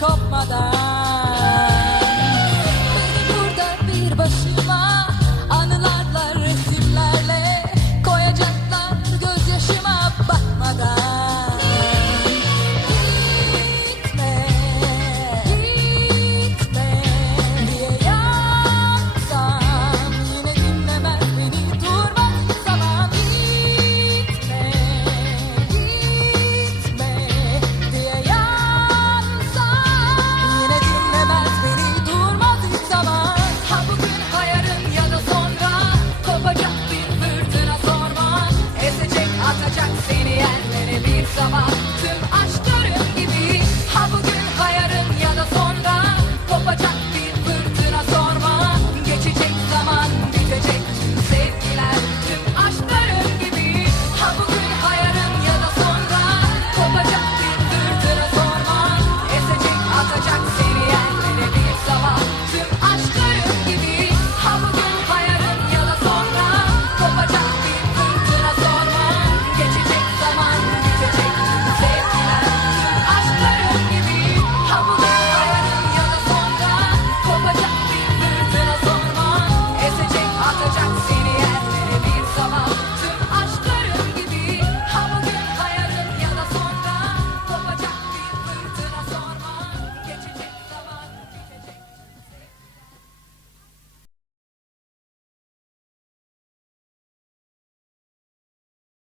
cop, madame.